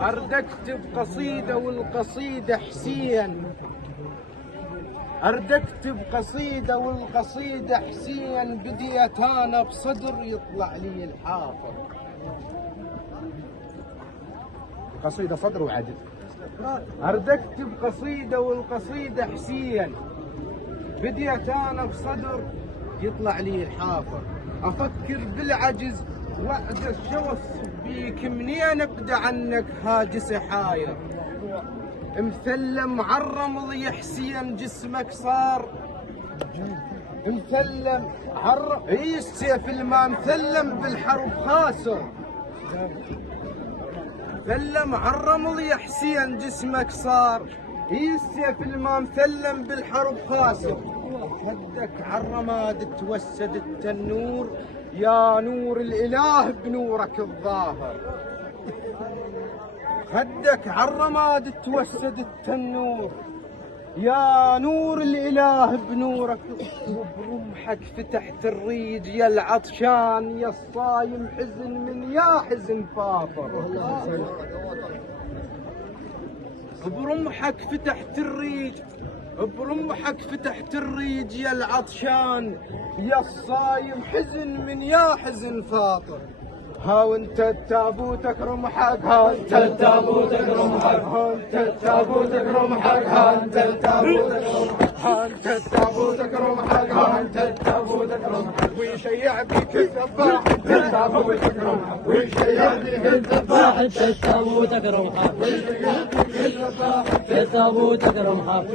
أرد أكتب قصيدة والقصيدة حسين، أرد أكتب قصيدة والقصيدة حسين، بديت أنا بصدر يطلع لي الحافظ. قصيدة صدر وعدل. أرد أكتب قصيدة والقصيدة حسين، بديت أنا بصدر يطلع لي الحافظ. أفكر بالعجز وأعجز شو بيك، منين أبدأ عنك هاجس حاير. مثلم عالرمل يا حسين جسمك صار، مثلم السيف الما مثلم بالحرب خاسر. مثلم عالرمل يا حسين جسمك صار، السيف الما مثلم بالحرب خاسر. خدك عالرماد توسد التنور، يا نور الإله بنورك الظاهر. خدك عالرماد توسد التنور، يا نور الإله بنورك. وبرمحك فتحت الريج يا العطشان، يا الصايم حزن من يا حزن فاطر. برمحك فتحت الريج، برمحك فتحت الريج يا العطشان، يا الصايم حزن من يا حزن فاطر. ها وانت تابوتك رمحك، ها انت تابوتك رمحك، ها انت تابوتك رمحك، ها انت تابوتك رمحك، ها انت تابوتك رمحك، ها انت تابوتك رمحك. ويشيع بيك الذباح انت تابوتك رمحك، ويشيع بيك الذباح انت تابوتك رمحك، ويشيع بيك الذباح انت تابوتك رمحك.